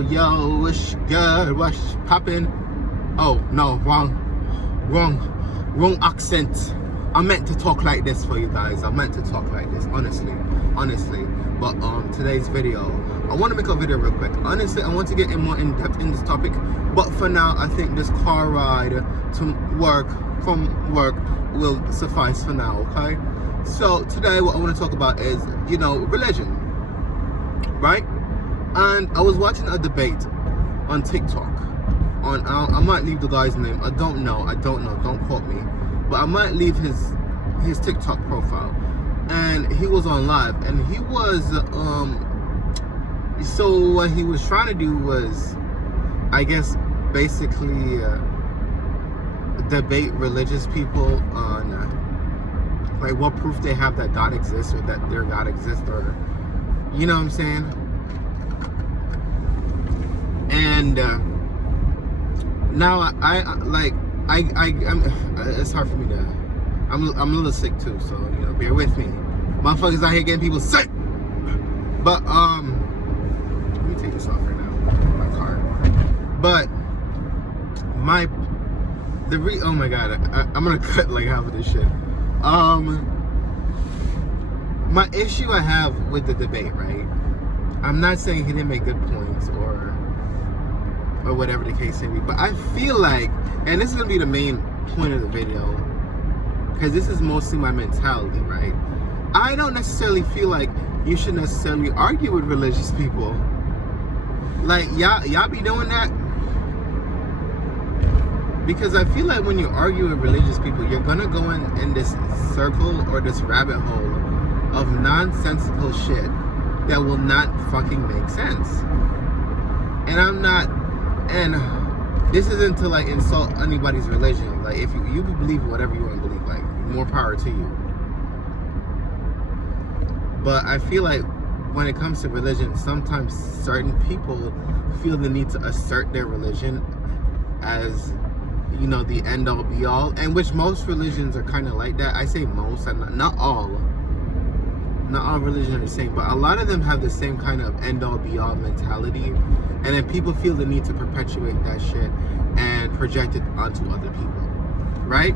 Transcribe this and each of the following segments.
Yo, what's good? What's poppin'? Oh, no, wrong accent. I meant to talk like this for you guys. I meant to talk like this, honestly. But today's video, I want to make a video real quick. Honestly, I want to get more in depth in this topic. But for now, I think this car ride from work will suffice for now, okay? So today, what I want to talk about is, religion, right? And I was watching a debate on TikTok. I might leave the guy's name. I don't know. Don't quote me. But I might leave his TikTok profile. And he was on live, and he was so what he was trying to do was, I guess, basically debate religious people on like what proof they have that God exists, or that their God exists, or you know what I'm saying. And now it's hard for me to. I'm a little sick too, so bear with me. Motherfuckers out here getting people sick. But let me take this off right now. My car. But oh my god, I'm gonna cut like half of this shit. My issue I have with the debate, right? I'm not saying he didn't make good points or whatever the case may be, but I feel like, and this is gonna be the main point of the video, because this is mostly my mentality, right? I don't necessarily feel like you should necessarily argue with religious people. Like y'all be doing that, because I feel like when you argue with religious people, you're gonna go in this circle or this rabbit hole of nonsensical shit that will not fucking make sense. And this isn't to like insult anybody's religion. Like if you believe whatever you want to believe, like more power to you. But I feel like when it comes to religion, sometimes certain people feel the need to assert their religion as the end all be all, and which most religions are kind of like that. I say most, and not all religions are the same, but a lot of them have the same kind of end all be all mentality, and then people feel the need to perpetuate that shit and project it onto other people, right?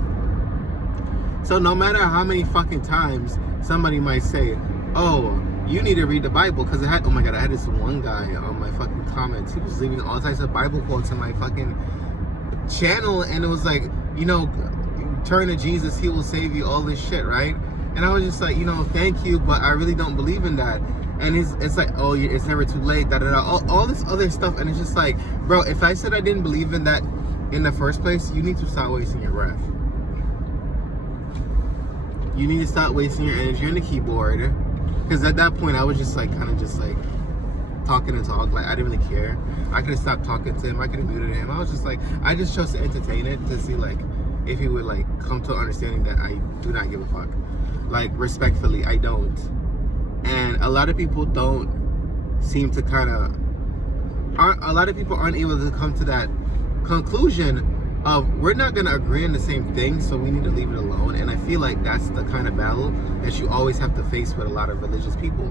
So no matter how many fucking times somebody might say, oh, you need to read the Bible, because I had this one guy on my fucking comments. He was leaving all types of Bible quotes on my fucking channel, and it was like, turn to Jesus, he will save you, all this shit, right? And I was just like, thank you, but I really don't believe in that. And it's like, oh, it's never too late, all this other stuff. And it's just like, bro, if I said I didn't believe in that in the first place, you need to stop wasting your breath. You need to stop wasting your energy on the keyboard. Because at that point, I was just like, kind of just like talking and talk. Like, I didn't really care. I could have stopped talking to him. I could have muted him. I was just like, I just chose to entertain it, to see like if he would like come to an understanding that I do not give a fuck. Like, respectfully, I don't. And a lot of people don't seem to a lot of people aren't able to come to that conclusion of, we're not going to agree on the same thing, so we need to leave it alone. And I feel like that's the kind of battle that you always have to face with a lot of religious people.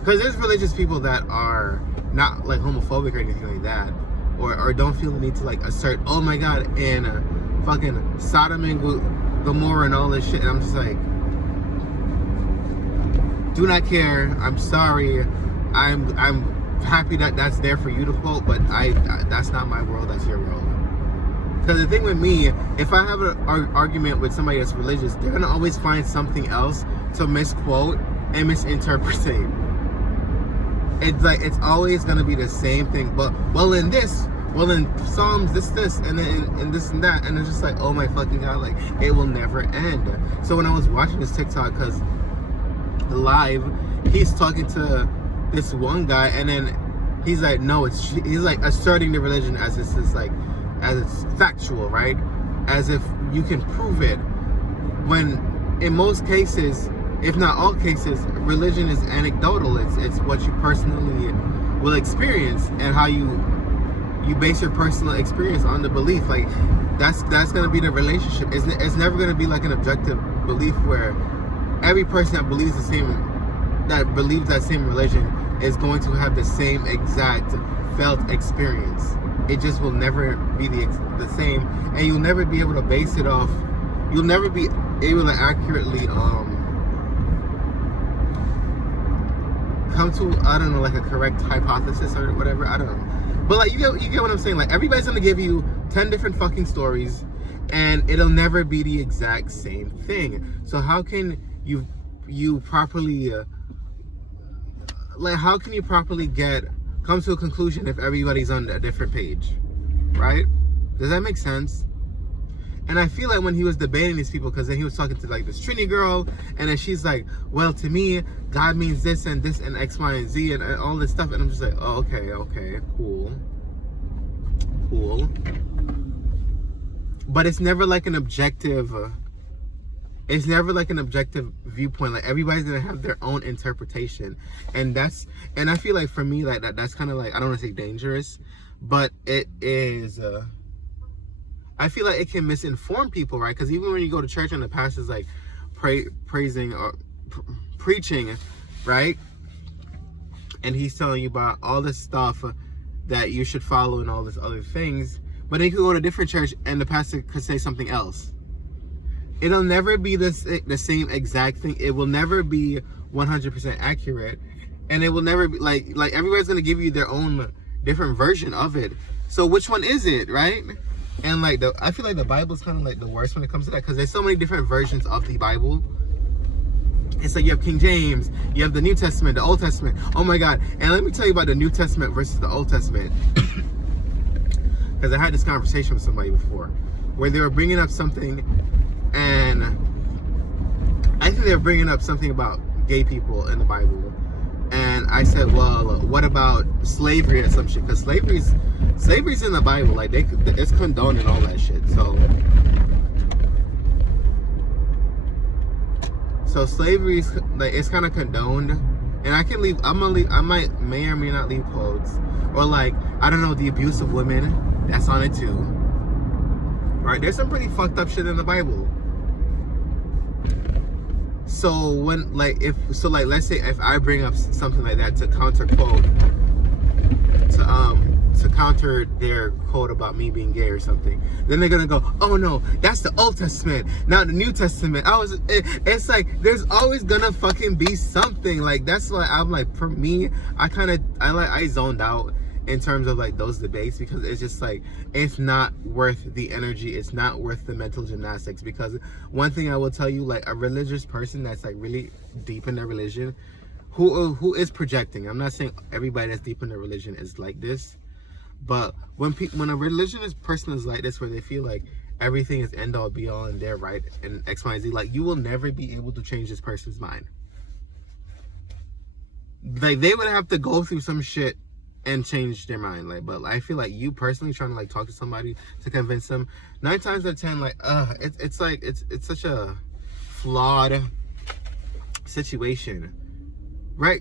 Because there's religious people that are not like homophobic or anything like that, or don't feel the need to like assert, oh my god, in fucking Sodom and Gomorrah and all this shit. And I'm just like, do not care. I'm sorry. I'm happy that that's there for you to quote, but that's not my world. That's your world. Because the thing with me, if I have an argument with somebody that's religious, they're gonna always find something else to misquote and misinterpret. It's like, it's always gonna be the same thing. But in Psalms, this, and then and this and that, and it's just like, oh my fucking god, like it will never end. So when I was watching this TikTok, because live, he's talking to this one guy, and then he's like, no, he's like asserting the religion as this is like, as it's factual, right? As if you can prove it. When in most cases, if not all cases, religion is anecdotal. It's what you personally will experience, and how you base your personal experience on the belief. Like that's gonna be the relationship. It's never gonna be like an objective belief where every person that believes that same religion is going to have the same exact felt experience. It just will never be the same, and you'll never be able to base it off. You'll never be able to accurately come to, I don't know, like a correct hypothesis or whatever. I don't know, but like you get what I'm saying. Like everybody's gonna give you 10 different fucking stories, and it'll never be the exact same thing. So how can you properly how can you properly come to a conclusion if everybody's on a different page, right? Does that make sense? And I feel like when he was debating these people, because then he was talking to like this Trini girl, and then she's like, well, to me, God means this and this and X, Y, and Z and all this stuff. And I'm just like, oh, okay, cool. But it's never like an objective, viewpoint. Like everybody's gonna have their own interpretation. And I feel like for me, like that's kind of like, I don't want to say dangerous, but it is, I feel like it can misinform people, right? Because even when you go to church and the pastor's like praising or preaching, right? And he's telling you about all this stuff that you should follow and all this other things. But then you could go to a different church and the pastor could say something else. It'll never be the same exact thing. It will never be 100% accurate. And it will never be like everybody's going to give you their own different version of it. So which one is it, right? And like I feel like the Bible's kind of like the worst when it comes to that, because there's so many different versions of the Bible. It's like you have King James, you have the New Testament, the Old Testament. Oh my God. And let me tell you about the New Testament versus the Old Testament. Because I had this conversation with somebody before where they were bringing up something, and I think they were bringing up something about gay people in the Bible. And I said, well, what about slavery or some shit? Because slavery's in the Bible. Like it's condoned and all that shit. So slavery's like, it's kind of condoned. And I can leave. I may or may not leave quotes. Or like, I don't know, the abuse of women. That's on it too. Right? There's some pretty fucked up shit in the Bible. So when let's say if I bring up something like that to counter quote, to counter their quote about me being gay or something, then they're gonna go, oh no, that's the Old Testament, not the New Testament. It's like there's always gonna fucking be something. Like that's why I'm like, for me, I zoned out in terms of like those debates, because it's just like, it's not worth the energy, it's not worth the mental gymnastics. Because one thing I will tell you, like a religious person that's like really deep in their religion, who is projecting, I'm not saying everybody that's deep in their religion is like this, but when a religious person is like this, where they feel like everything is end all be all and they're right and X, Y, and Z, like you will never be able to change this person's mind. Like they would have to go through some shit and change their mind. Like, but I feel like you personally trying to like talk to somebody to convince them, 9 times out of 10, like it's like it's such a flawed situation, right?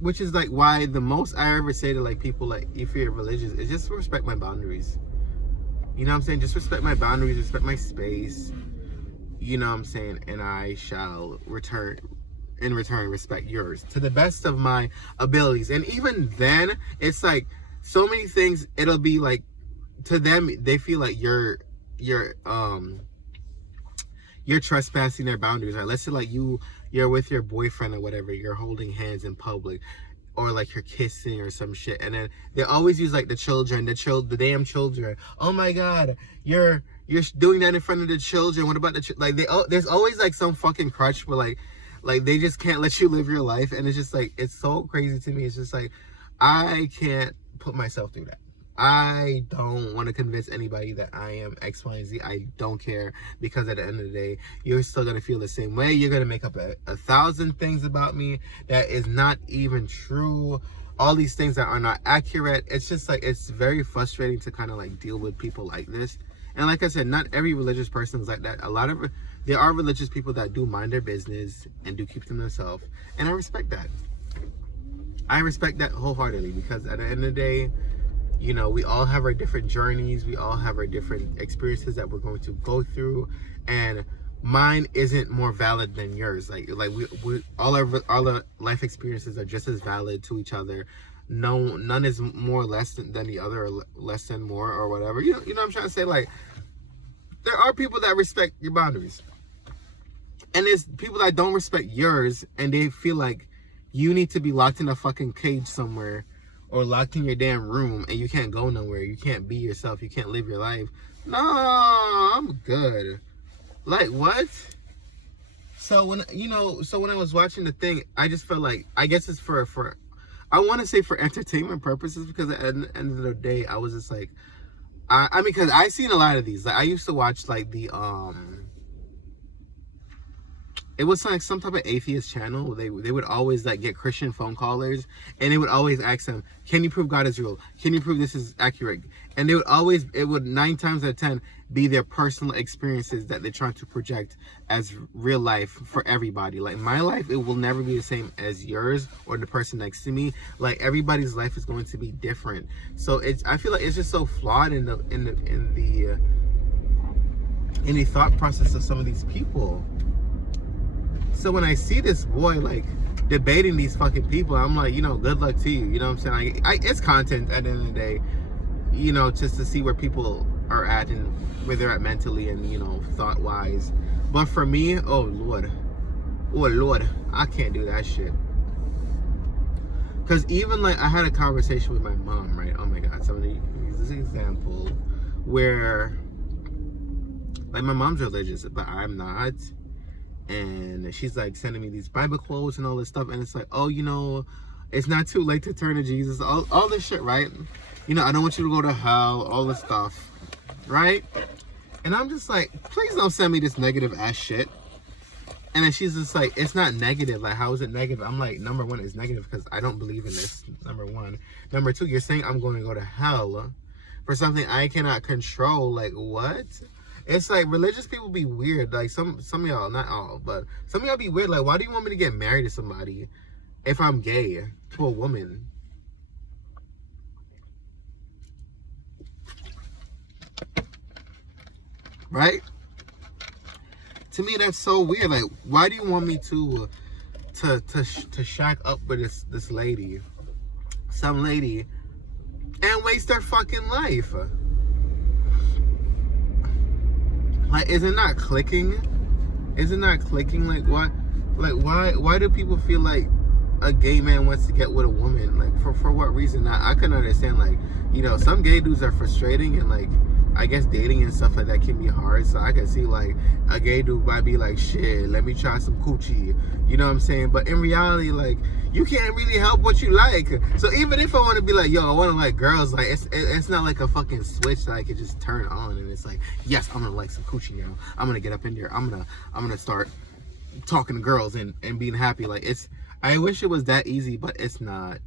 Which is like why the most I ever say to like people, like if you're religious, is just respect my boundaries. You know what I'm saying? Just respect my boundaries, respect my space. You know what I'm saying? And I shall in return respect yours to the best of my abilities. And even then, it's like so many things, it'll be like, to them, they feel like you're trespassing their boundaries. Right? Let's say like you're with your boyfriend or whatever, you're holding hands in public, or like you're kissing or some shit, and then they always use like the damn children. Oh my God, you're doing that in front of the children. What about the there's always like some fucking crutch where like they just can't let you live your life. And it's just like, it's so crazy to me. It's just like, I can't put myself through that. I don't want to convince anybody that I am X, Y, and Z. I don't care, because at the end of the day, you're still going to feel the same way. You're going to make up a 1,000 things about me that is not even true. All these things that are not accurate. It's just like, it's very frustrating to kind of like deal with people like this. And like I said, not every religious person is like that. There are religious people that do mind their business and do keep to themselves. And I respect that. I respect that wholeheartedly, because at the end of the day, you know, we all have our different journeys. We all have our different experiences that we're going to go through. And mine isn't more valid than yours. Like we all our life experiences are just as valid to each other. No, none is more or less than the other, or less than more, or whatever. You know what I'm trying to say? Like, there are people that respect your boundaries, and there's people that don't respect yours, and they feel like you need to be locked in a fucking cage somewhere, or locked in your damn room, and you can't go nowhere. You can't be yourself. You can't live your life. No, I'm good. Like, what? So when I was watching the thing, I just felt like, I guess it's for I want to say for entertainment purposes, because at the end of the day, I was just like, I mean, because I seen a lot of these. Like, I used to watch like the it was like some type of atheist channel. They would always like get Christian phone callers, and they would always ask them, "Can you prove God is real? Can you prove this is accurate?" And they would always, it would 9 times out of 10 be their personal experiences that they're trying to project as real life for everybody. Like, my life, it will never be the same as yours or the person next to me. Like, everybody's life is going to be different. So I feel like it's just so flawed in the thought process of some of these people. So when I see this boy like debating these fucking people, I'm like, good luck to you. You know what I'm saying? Like, it's content at the end of the day, just to see where people are at and where they're at mentally and, thought wise. But for me, oh Lord, I can't do that shit. Because even like, I had a conversation with my mom, right? Oh my God, somebody use this example where like, my mom's religious, but I'm not. And she's like sending me these Bible quotes and all this stuff, and it's like, oh, it's not too late to turn to Jesus, all this shit, right? I don't want you to go to hell, all this stuff, right? And I'm just like, please don't send me this negative ass shit. And then she's just like, it's not negative. Like, how is it negative? I'm like, number one, it's negative because I don't believe in this, number one. Number two, you're saying I'm going to go to hell for something I cannot control. Like, what? It's like, religious people be weird. Like, some of y'all, not all, but some of y'all be weird. Like, why do you want me to get married to somebody if I'm gay, to a woman? Right? To me, that's so weird. Like, why do you want me to shack up with this lady, some lady, and waste her fucking life? Like, is it not clicking? Is it not clicking? Like, what? Like, why do people feel like a gay man wants to get with a woman? Like, for what reason? I couldn't understand. Like, some gay dudes are frustrating, and like, I guess dating and stuff like that can be hard. So I can see like a gay dude might be like, shit, let me try some coochie. You know what I'm saying? But in reality, like, you can't really help what you like. So even if I want to be like, yo, I want to like girls, like, it's not like a fucking switch that I could just turn on and it's like, yes, I'm gonna like some coochie now. I'm gonna get up in there. I'm gonna start talking to girls and being happy. Like, I wish it was that easy, but it's not.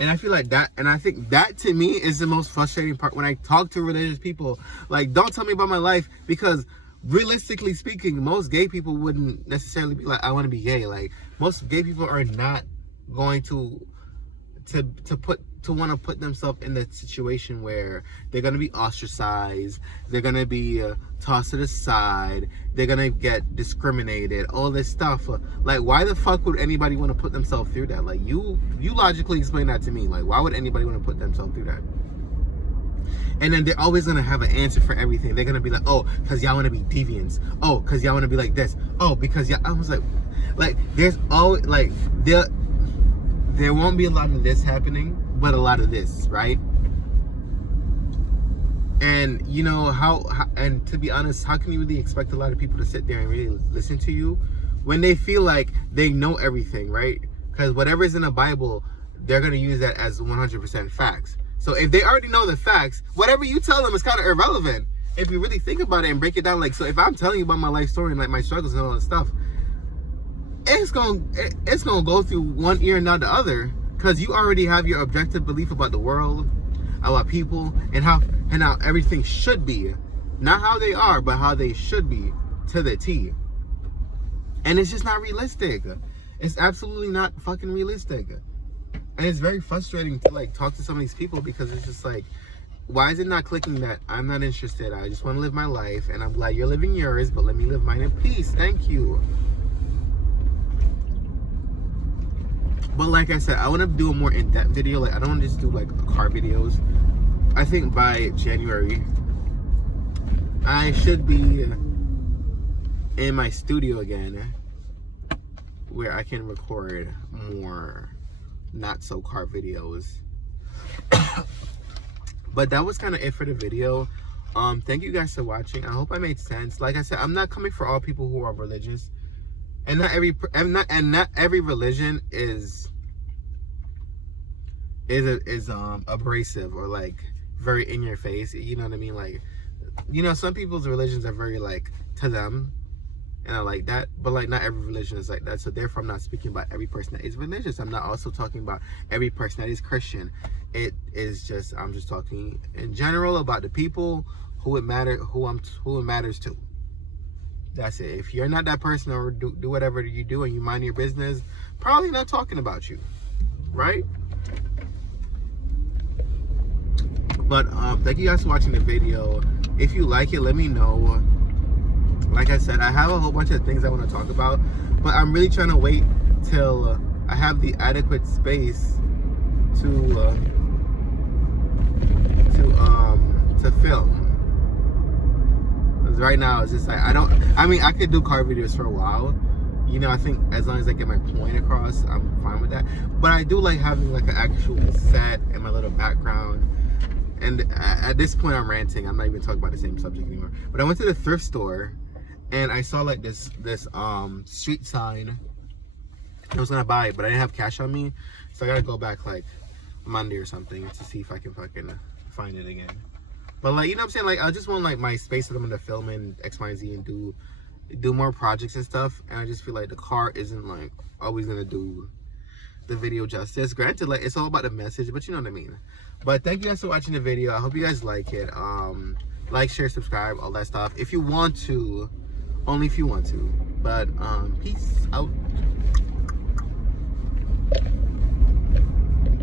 And I feel like that, and I think that to me is the most frustrating part when I talk to religious people. Like, don't tell me about my life, because realistically speaking, most gay people wouldn't necessarily be like, I want to be gay. Like, most gay people are not going to want to put themselves in that situation where they're going to be ostracized, they're going to be tossed to the side, they're going to get discriminated, all this stuff. Like, why the fuck would anybody want to put themselves through that? Like, you logically explain that to me. Like, why would anybody want to put themselves through that? And then they're always going to have an answer for everything. They're going to be like, oh, because y'all want to be deviants. Oh, because y'all want to be like this. Oh, because y'all... I was like, there's always, like, there won't be a lot of this happening, but a lot of this, right? And how and to be honest, how can you really expect a lot of people to sit there and really listen to you when they feel like they know everything, right? Because whatever's in the Bible, they're going to use that as 100% facts. So if they already know the facts, whatever you tell them is kind of irrelevant if you really think about it and break it down. Like, so if I'm telling you about my life story and like my struggles and all that stuff, it's gonna go through one ear and not the other, because you already have your objective belief about the world, about people, and how everything should be, not how they are, but how they should be to the T. And it's just not realistic. It's absolutely not fucking realistic. And it's very frustrating to like talk to some of these people, because it's just like, why is it not clicking that I'm not interested? I just want to live my life, and I'm glad you're living yours, but let me live mine in peace. Thank you. But like I said, I want to do a more in-depth video. Like, I don't want to just do like car videos. I think by January, I should be in my studio again, where I can record more not so car videos. But that was kind of it for the video. Thank you guys for watching. I hope I made sense. Like I said, I'm not coming for all people who are religious, and not every religion is abrasive or like very in your face. You know what I mean? Like, you know, some people's religions are very like to them, and I like that, but like not every religion is like that. So therefore, I'm not speaking about every person that is religious. I'm not also talking about every person that is Christian. It is just, I'm just talking in general about the people who it matters to. That's it. If you're not that person, or do whatever you do and you mind your business, probably not talking about you, right? But thank you guys for watching the video. If you like it, let me know. Like I said, I have a whole bunch of things I want to talk about, but I'm really trying to wait till I have the adequate space to film. Because right now it's just like I could do car videos for a while. You know, I think as long as I get my point across, I'm fine with that. But I do like having like an actual set and my little background. And at this point, I'm ranting. I'm not even talking about the same subject anymore. But I went to the thrift store and I saw like this street sign. I was gonna buy it, but I didn't have cash on me, so I gotta go back like Monday or something to see if I can fucking find it again. But like, you know what I'm saying? Like, I just want like my space that I'm gonna film in X, Y, and Z and do more projects and stuff. And I just feel like the car isn't like always gonna do the video justice. Granted, like, it's all about the message, but you know what I mean. But thank you guys for watching the video. I hope you guys like it. Like, share, subscribe, all that stuff. If you want to, only if you want to. But peace out.